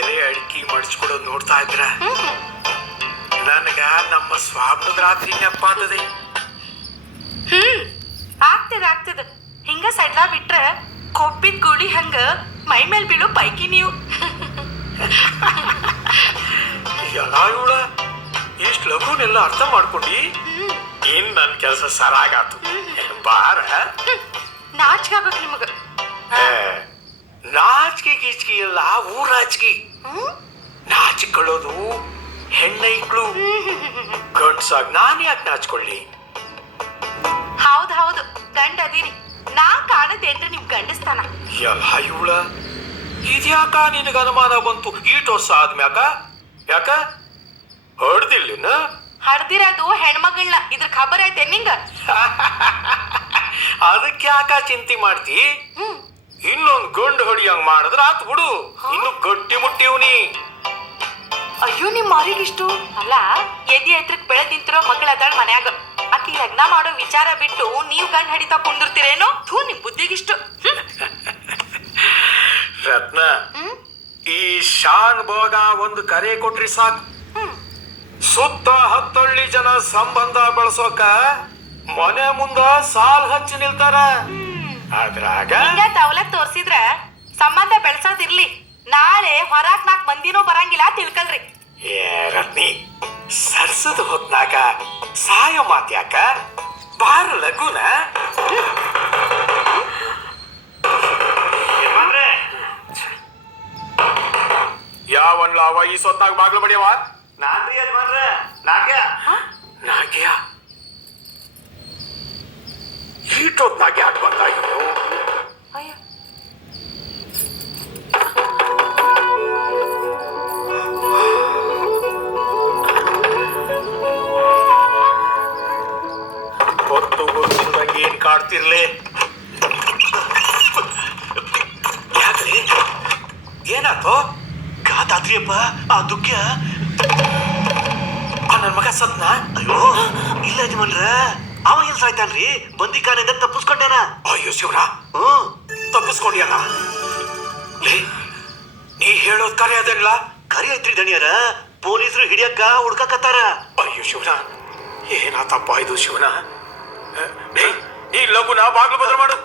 ಎಲೆ ಅಡಿಕೆ ಮಡ್ಚ್ಕೊಡೋದು ನೋಡ್ತಾ ಇದ್ರ ನನಗ ನಮ್ಮ ಸ್ವಾಪ್ನದ ರಾತ್ರಿ ನೆನಪಾತದೆ. ಆಗ್ತದ ಹಿಂಗ ಸಡ್ಲಾ ಬಿಟ್ರ ಕೊಬ್ಬಿದ ಗುಳಿ ಹಂಗ ಮೈ ಮೇಲ್ ಬೀಳು ಪೈಕಿ ನೀವು. ಎಲ್ಲ ಇವಳ ಇಷ್ಟು ಲಘುನೆಲ್ಲ ಅರ್ಥ ಮಾಡ್ಕೊಂಡಿ. ಇನ್ ನನ್ ಕೆಲಸ ಸರಾಗಾತು. ಬಾರ ನಾಚ್ಕಾಗ್ಬೇಕು ನಿಮಗ. ನಾಚಿಕೆ ಗೀಚಿಕೆ ಎಲ್ಲ ಊರಾಚಿಕೆ. ನಾಚಿಕೊಳ್ಳೋದು ಹೆಣ್ಣೈಕ್ಳು. ಗಂಡ್ಸಾಗ ನಾನು ಯಾಕೆ ನಾಚ್ಕೊಳ್ಳಿ? ಹೌದು ಗಂಡ ಅದೀರಿ. ನಾ ಕಾಣದೇನ್ರಿ ನಿಮ್ ಗಂಡಸ್ತಾನ. ಎಲ್ಲ ಇವಳ ಇದ್ಯಾಕ ನಿನಗ ಅನುಮಾನ ಬಂತು ಈಟ್ ವರ್ಷ ಆದ್ಮ್ಯಾಕ? ಯಾಕ ಹೊಡ್ದಿಲ್ಲಿನ? ಹಡ್ದಿರೋದು ಹೆಣ್ಮಗಳನ್ನ. ಇದ್ರ ಖಬರ್ ಐತೆ ನಿಂಗ? ಅದಕ್ಕೆ ಯಾಕ ಚಿಂತೆ ಮಾಡ್ತಿ? ಇನ್ನೊಂದು ಗಂಡು ಹೊಡಿಯಂಗ್ ಮಾಡಿದ್ರ ಆತ್ ಬಿಡು. ಇನ್ನು ಗಟ್ಟಿ ಮುಟ್ಟಿವ್ನಿ. ಅಯ್ಯೋ ನಿಮ್ ಮಾರಿಗಿಷ್ಟು ಅಲ್ಲ. ಎದಿ ಎತ್ರಕ್ ಬೆಳೆದ್ ನಿಂತಿರೋ ಮಗಳ ಅದಾಳ ಮನ್ಯಾಗ. ಆಕಿ ಲಗ್ನ ಮಾಡೋ ವಿಚಾರ ಬಿಟ್ಟು ನೀವ್ ಗಂಡ್ ಹಡಿತಾ ಕುಂದಿರ್ತೀರೇನೋ? ಥೂ ನಿಮ್ ಬುದ್ಧಿಗಿಷ್ಟು. ರತ್ನ, ಈ ಶಾನ್ ಭೋಗ ಒಂದು ಕರೆ ಕೊಟ್ರಿ ಸಾಕು. ಸುತ್ತ 10 ಹಳ್ಳಿ ಜನ ಸಂಬಂಧ ಬೆಳೆಸೋಕ ಮನೆ ಮುಂದ ಸಾಲ್ ಹಚ್ಚಿ ನಿಲ್ತಾರ. ಅದ್ರಾಗ ತವಲತ್ ತೋರ್ಸಿದ್ರ ಸಂಬಂಧ ಬೆಳ್ಸೋದಿರ್ಲಿ, ನಾಳೆ ಹೊರಾಕ್ 4 ಮಂದಿನೂ ಬರಂಗಿಲ್ಲ ತಿಳ್ಕಲ್ರಿ. ಏ ರತ್ನಿ, ಸರ್ಸದ ಹೊತ್ನಾಗ ಸಾಯೋ ಮಾತ್ಯಾಕ? ಬಾರ ಲಗುನ. ಯಾವನ್ಲ ಅವ ಈ ಸೊತ್ತಾಗ ಬಾಗ್ಲು ಬಡಿಯವ? ನಾನ್ರಿ ಯಜಮಾನ್ರ. ನಾಗ್ಯ ನಾಗ್ಯ ಈಟೊತ್ನಾಗ ಯಾಕೆ ಬಂದ ಇವನು? ಹೊತ್ತು ಗೊತ್ತಿಲ್ದಂಗೆ ಏನ್ ಕಾಡ್ತಿರ್ಲಿ? ಯಾಕ್ರಿ ಏನಾತೋ? ಗಾತಾತ್ರಿಯಪ್ಪ ಆ ದುಃಖ್ಯ. ನನ್ನ ಮಗ ಸತ್ನ? ಅಯ್ಯೋ ಇಲ್ಲ ಯಜಮಾನ್ರ, ಅವ ಏನ್ ಸಾಯ್ತಾನ್ರಿ? ಬಂದಿಖಾನೆಯಿಂದ ತಪ್ಪಿಸ್ಕೊಂಡೇನ. ಅಯ್ಯೋ ಶಿವನ, ತಪ್ಪಿಸ್ಕೊಂಡ್ಯಾನ? ನೀ ಹೇಳೋದ್ ಕರೆ ಅದಲ್ಲ? ಕರಿ ಐತ್ರಿ ದಣಿಯರ. ಪೊಲೀಸರು ಹಿಡಿಯಕ್ಕ ಹುಡ್ಕಕತ್ತಾರ. ಅಯ್ಯೋ ಶಿವನ, ಏನಾತಪ್ಪ ಇದು ಶಿವನ? ಈ ಲಘುನ ಬಾಗ್ಲು ಬದ್ರ ಮಾಡು.